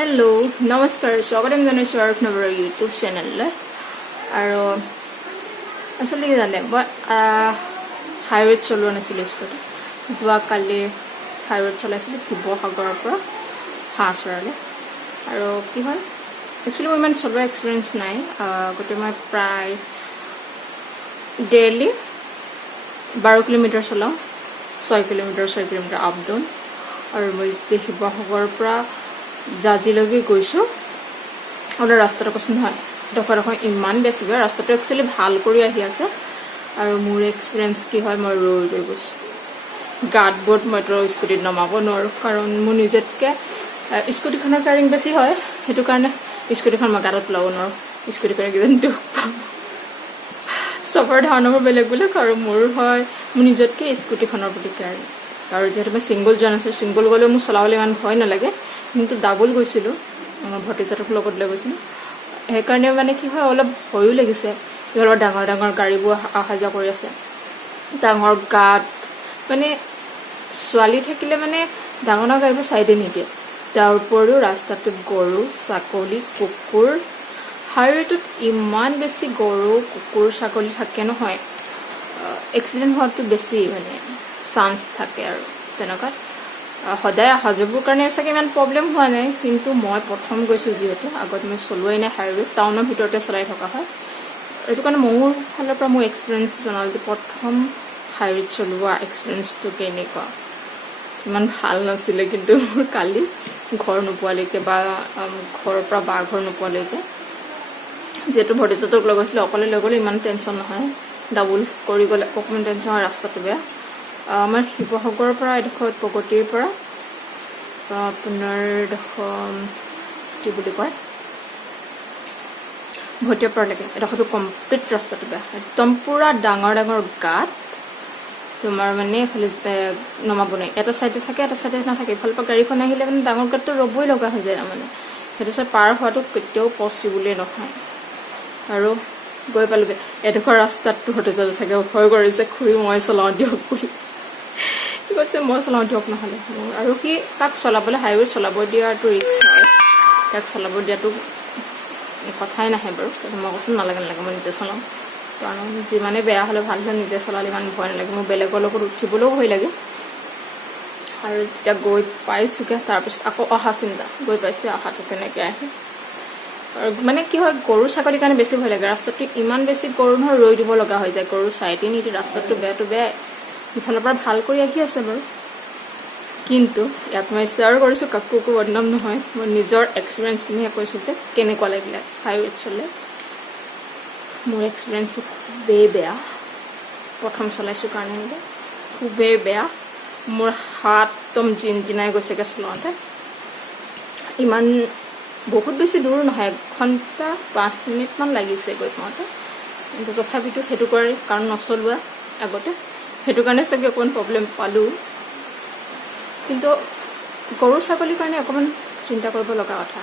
hello' নমস্কাৰ স্বাগতম জনাইছোঁ আৰু নৱৰ ইউটিউব চেনেললৈ আৰু আচলতে কি জানে মই হাইৱেত চলোৱা নাছিলোঁ স্কুটি যোৱাকালি হাইৱেত চলাইছিলোঁ শিৱসাগৰৰ পৰা হাঁহচৰালৈ আৰু কি হয় একচুৱেলি মোৰ ইমান চলোৱা এক্সপিৰিয়েঞ্চ নাই গতিকে মই প্ৰায় ডেইলি 12 কিলোমিটাৰ চলাওঁ 6 কিলোমিটাৰ আপ ডাউন আৰু মই যে শিৱসাগৰৰ পৰা জাজিলৈকে গৈছোঁ আৰু ৰাস্তাটো কৈছোঁ নহয় ডোখৰ ইমান বেছি বেয়া ৰাস্তাটো একচুৱেলি ভাল কৰি আহি আছে আৰু মোৰ এক্সপিৰিয়েঞ্চ কি হয় মই ৰৈ গৈছোঁ গাঁতবোৰত মই স্কুটিত নমাব নোৱাৰোঁ কাৰণ মোৰ নিজতকৈ স্কুটিখনৰ কেয়াৰিং বেছি হয় সেইটো কাৰণে স্কুটিখন মই গাঁতত পেলাব নোৱাৰোঁ স্কুটিখনে কিজানি দুখ পাব চবৰে ধাৰণাবোৰ বেলেগ বেলেগ আৰু মোৰ হয় মোৰ নিজতকৈ স্কুটিখনৰ প্ৰতি কেয়াৰিং আৰু যিহেতু মই ছিংগল যোৱা নাছিলোঁ ছিংগল গ'লেও মোৰ চলাবলৈ ইমান ভয় নালাগে কিন্তু ডাবল গৈছিলোঁ আমাৰ ভতিজাটোক লগত লৈ গৈছিলোঁ সেইকাৰণে মানে কি হয় অলপ ভয়ো লাগিছে অলপ ডাঙৰ ডাঙৰ গাড়ীবোৰ অহা যোৱা কৰি আছে ডাঙৰ গাঁত মানে ছোৱালী থাকিলে মানে ডাঙৰ ডাঙৰ গাড়ীবোৰ ছাইডে নিদিয়ে তাৰ উপৰিও ৰাস্তাটোত গৰু ছাগলী কুকুৰ হাইৱেটোত ইমান বেছি গৰু কুকুৰ ছাগলী থাকে নহয় এক্সিডেণ্ট হোৱাটো বেছি মানে চান্স থাকে আৰু তেনেকুৱাত সদায় অহা যোৱাবোৰ কাৰণে চাগে ইমান প্ৰব্লেম হোৱা নাই কিন্তু মই প্ৰথম গৈছোঁ যিহেতু আগত মই চলোৱাই নাই হাইৱে টাউনৰ ভিতৰতে চলাই থকা হয় এইটো কাৰণে মোৰ ফালৰ পৰা মোৰ এক্সপিৰিয়েঞ্চ জনালোঁ যে প্ৰথম হাইৱেত চলোৱা এক্সপিৰিয়েঞ্চটো কেনেকুৱা ইমান ভাল নাছিলে কিন্তু মোৰ কালি ঘৰ নোপোৱালৈকে বা ঘৰৰ পৰা বা ঘৰ নোপোৱালৈকে যিহেতু ভতিজাটোক লৈ গৈছিলোঁ অকলে লৈ গ'লে ইমান টেনশ্যন নহয় ডাবল কৰি গ'লে অকণমান টেনশ্যন হয় ৰাস্তাটো বেয়া আমাৰ শিৱসাগৰৰ পৰা এডোখৰ প্ৰগতিৰ পৰা আপোনাৰ এডোখৰ কি বুলি কয় ভটিয়াপাৰালৈকে এডোখৰটো কমপ্লিট ৰাস্তাটো বেয়া একদম পূৰা ডাঙৰ ডাঙৰ গাঁত তোমাৰ মানে এইফালে নমাব নোৱাৰি এটা ছাইডে থাকে এটা ছাইডে নাথাকে ইফালৰ পৰা গাড়ীখন আহিলে মানে ডাঙৰ গাঁতটো ৰ'বই লগা হৈ যায় তাৰমানে সেইটো চাই পাৰ হোৱাটো কেতিয়াও পচিবলেই নহয় আৰু গৈ পালোগৈ এডোখৰ ৰাস্তাতটো ভতিজাটো চাগে ভয় কৰিছে খুৰী মই চলাওঁ দিয়ক বুলি কি কৈছে মই চলাওঁ দিয়ক নহ'লে মোৰ আৰু সি তাক চলাবলৈ হাইৱে চলাব দিয়াটো ৰিক্স হয় তাক চলাব দিয়াটো কথাই নাহে বাৰু মই কৈছোঁ নালাগে মই নিজে চলাওঁ কাৰণ যিমানে বেয়া হ'লে ভাল হ'লে নিজে চলালে ইমান ভয় নালাগে মোৰ বেলেগৰ লগত উঠিবলৈও ভয় লাগে আৰু যেতিয়া গৈ পাইছোঁগৈ তাৰপিছত আকৌ অহা চিন্তা গৈ পাইছোঁ অহাটো কেনেকৈ আহে আৰু মানে কি হয় গৰু ছাগলীৰ কাৰণে বেছি ভয় লাগে ৰাস্তাটো ইমান বেছি গৰু নহয় ৰৈ দিব লগা হৈ যায় গৰু চাইডে নিদি ৰাস্তাটো বেয়াটো বেয়াই ইফালৰ পৰা ভাল কৰি আহি আছে বাৰু কিন্তু ইয়াত মই শ্বেয়াৰ কৰিছোঁ কাকো বদনাম নহয় মই নিজৰ এক্সপিৰিয়েঞ্চখিনিহে কৈছোঁ যে কেনেকুৱা লাগিলে হাইৱেত চলাই মোৰ এক্সপিৰিয়েঞ্চটো খুবেই বেয়া প্ৰথম চলাইছোঁ কাৰণে খুবেই বেয়া মোৰ হাত একদম জিনজিনাই গৈছেগৈ চলাওঁতে ইমান বহুত বেছি দূৰ নহয় 1 ঘণ্টা 5 মিনিটমান লাগিছে গৈ পাওঁতে কিন্তু তথাপিতো সেইটো কৰি কাৰণ নচলোৱা আগতে সেইটো কাৰণে চাগে অকণমান প্ৰব্লেম পালোঁ কিন্তু গৰু ছাগলীৰ কাৰণে অকণমান চিন্তা কৰিব লগা কথা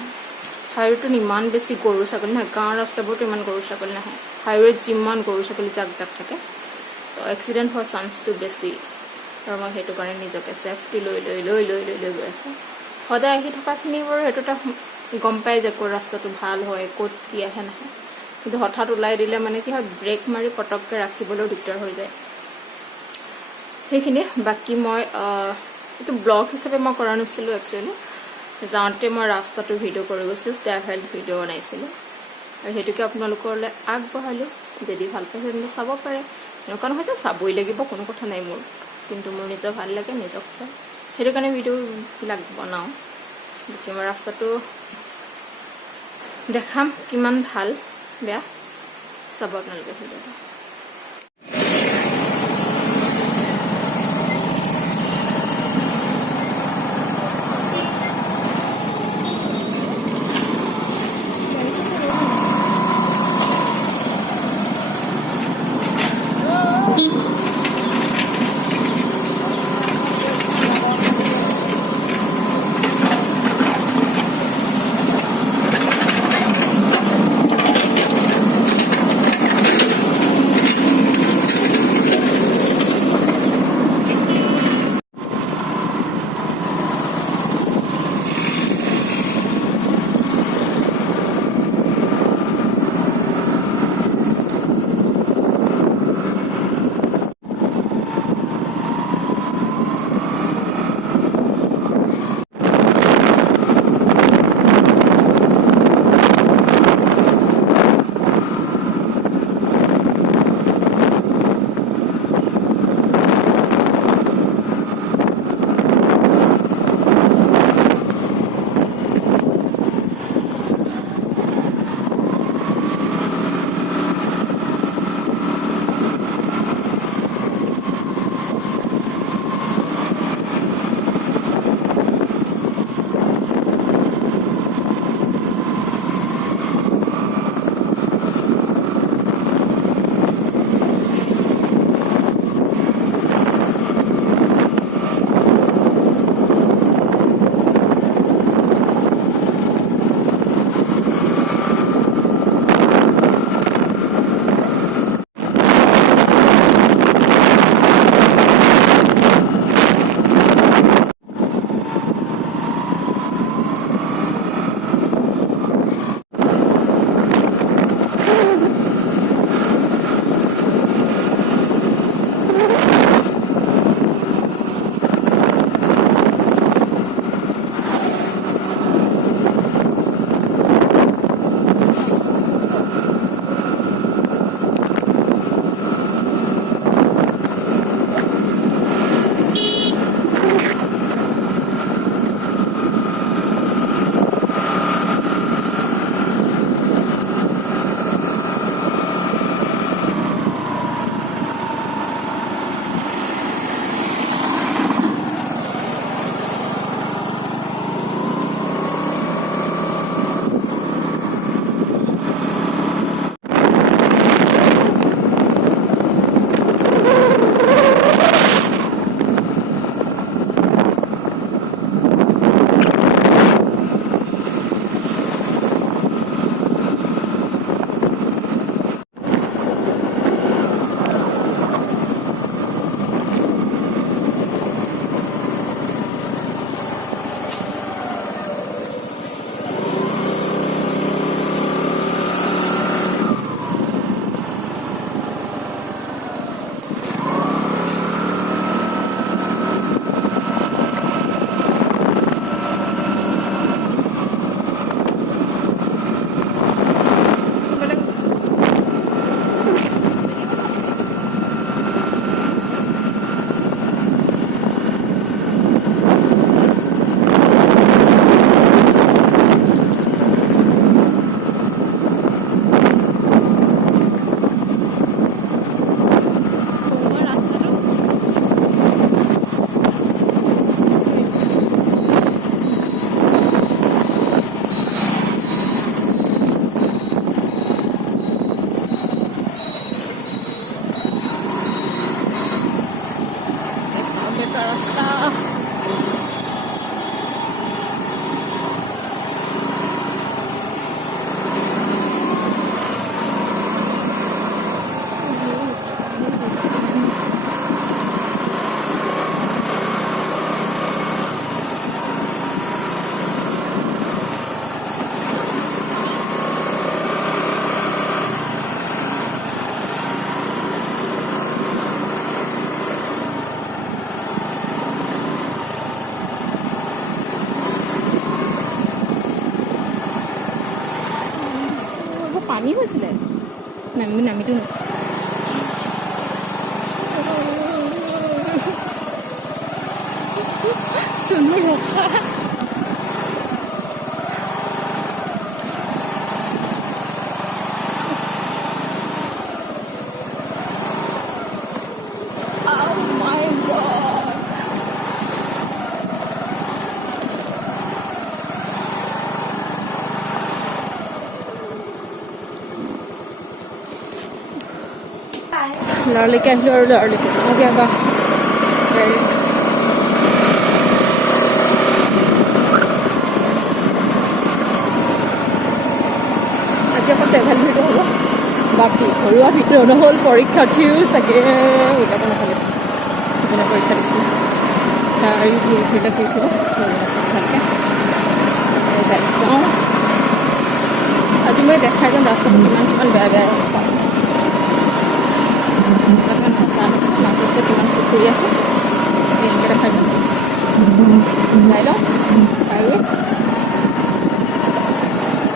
হাইৱেটোত ইমান বেছি গৰু ছাগলী নহয় গাঁৱৰ ৰাস্তাবোৰতো ইমান গৰু ছাগলী নাহে হাইৱেত যিমান গৰু ছাগলী জাক থাকে তো এক্সিডেণ্ট হোৱাৰ চান্সটো বেছি আৰু মই সেইটো কাৰণে নিজকে ছেফটি লৈ গৈ আছোঁ সদায় আহি থকাখিনি বাৰু সেইটো এটা গম পাই যে ক'ৰ ৰাস্তাটো ভাল হয় ক'ত কি আহে নাহে কিন্তু হঠাৎ ওলাই দিলে মানে কি হয় ব্ৰেক মাৰি পটককৈ ৰাখিবলৈও দিগদাৰ হৈ যায় সেইখিনি বাকী মই এইটো ব্লগ হিচাপে মই কৰা নাছিলোঁ একচুৱেলি যাওঁতে মই ৰাস্তাটো ভিডিঅ' কৰি গৈছিলোঁ ট্ৰেভেল ভিডিঅ' বনাইছিলোঁ আৰু সেইটোকে আপোনালোকলৈ আগবঢ়ালোঁ যদি ভাল পাইছে তেন্তে চাব পাৰে এনেকুৱা নহয় যে চাবই লাগিব কোনো কথা নাই মোৰ কিন্তু মোৰ নিজৰ ভাল লাগে নিজক চাই সেইটো কাৰণে ভিডিঅ'বিলাক বনাওঁ গতিকে মই ৰাস্তাটো দেখাম কিমান ভাল বেয়া চাব আপোনালোকে ভিডিঅ'টো পানী হৈছিলে নামিতো চুনু ৰখা লৰালৈকে আহিলোঁ আৰু লৰালৈকে যাওঁগৈ এবাৰ আজি অকল ট্ৰেভেল ভিডিঅ' হ'ব বাকী ঘৰুৱা ভিডিঅ' নহ'ল পৰীক্ষাৰ্থীও চাগে ওলাব নহ'লে যোনে পৰীক্ষা দিছিলে তাৰি ঘূৰি ঘূৰিলে ঘূৰি ফুৰিব ভালকৈ গাড়ীত যাওঁ আজি মই দেখাই যাম ৰাস্তাটো কিমান বেয়া বেয়া ৰাস্তা গান আছে মাজত যে কিমান পুখুৰী আছে সেইটোকে দেখাই যাম যাই লওঁ আৰু